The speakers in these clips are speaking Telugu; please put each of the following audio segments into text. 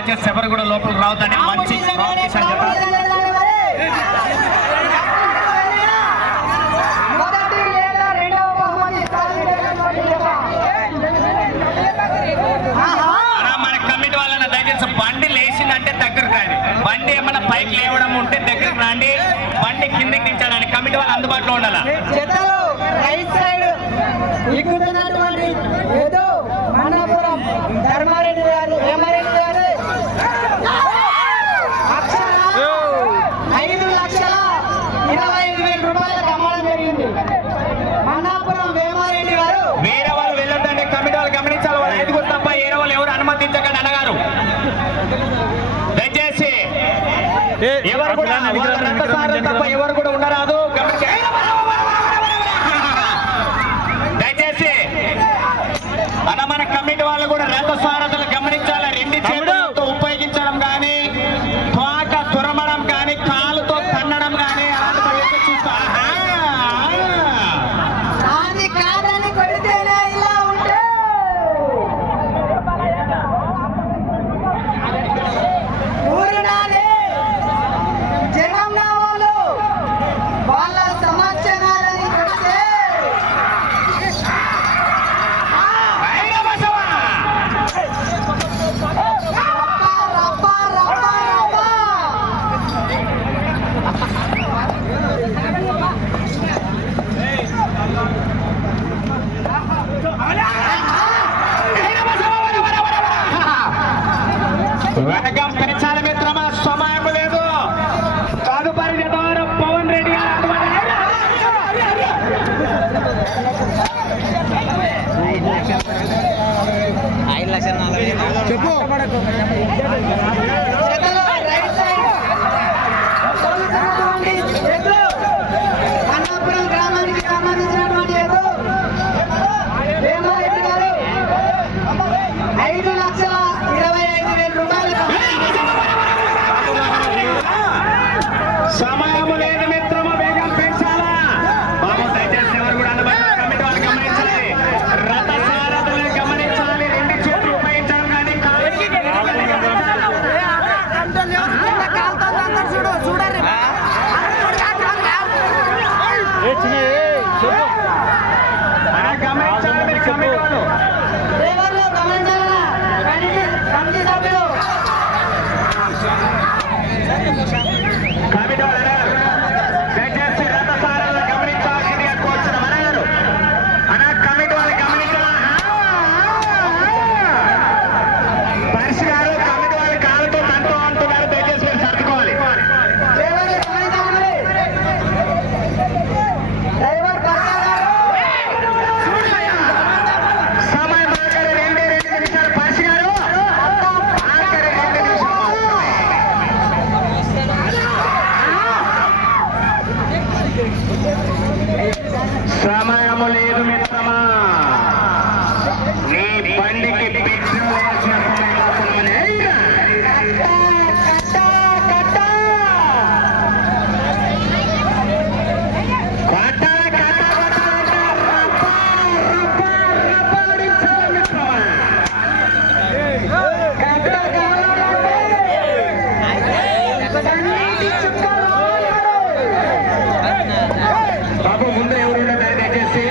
దయచేసి ఎవరు కూడా లోపలికి రావద్దని మంచి మన కమిటీ వాళ్ళని దయచేసి బండి లేచిందంటే దగ్గరకు రండి. బండి ఏమైనా పైకి లేవడం ఉంటే దగ్గరకు రండి. బండి కిందకి దించడానికి కమిటీ వాళ్ళు అందుబాటులో ఉండాలి. ఏదో మన్నపురం ధర్మారెడ్డి గారు వేమారెడ్డి గారు 5,25,000 రూపాయలకు అమ్మడం జరిగింది. మన్నాపురం వేమారెడ్డి గారు. వేరే వాళ్ళు వెళ్ళొద్దండి, కమిటీ వాళ్ళు గమనించాలి. వాళ్ళు ఐదుగురు తప్ప వేరే వాళ్ళు ఎవరు అనుమతించకండి అన్నగారు. దయచేసి ఎవరు కూడా తప్ప ఎవరు కూడా ఉండరాదు. దయచేసి మన కమిటీ వాళ్ళు కూడా రథసారథులు గమనించాలి. రెండు చేతులతో ఉపయోగించడం కానీ, తోక తురమడం కానీ, కాలుతో తన్నడం కానీ అలాంటి చూస్తా. వేగం పెంచాలి మిత్రమా, సమయం లేదు. తదుపరి జతవారు పవన్ రెడ్డి గారు. చెప్పు మన్నాపురం గ్రామానికి సంబంధించినటువంటి వేమారెడ్డి గారు 5,25,000 రూపాయలు. సమయం లేదు మిత్రమా, వేగం పెంచాలా. బాబు దయచేసి ఎవరు కూడా అనుభవం కమిటీ వాళ్ళు గమనించాలి. రథసారథులను గమనించాలి. రెండు చేతులు ఉపయోగించడం కానీ చూడండి గమనించాలి మీరు కమిటీ వాళ్ళు. కమిటీ వాళ్ళు దయచేసి రథసారథులను గమనించాల్సిందిగా కోరుచున్నాం అన్నారు. కమిటీ వాళ్ళు గమనించాలా. పరిషి గారు కమిటీ వాళ్ళు కాలుతో తంటూ అంటున్నారు. దయచేసి మీరు సర్దుకోవాలి. సమయం ఆఖరి 2 నిమిషాలు. పరిషి గారు ఆఖరి 2 నిమిషాలు. సమయము లేదు మిత్రమా, నీ బండికి పెట్రోల్ వేసిన బాబు ముందు ఎవరు దయచేసి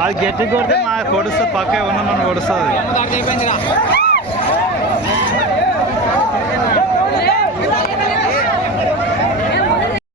అది గట్టి కొడితే మా కొడుస్తుంది పక్క ఉన్న మనం కొడుస్తుంది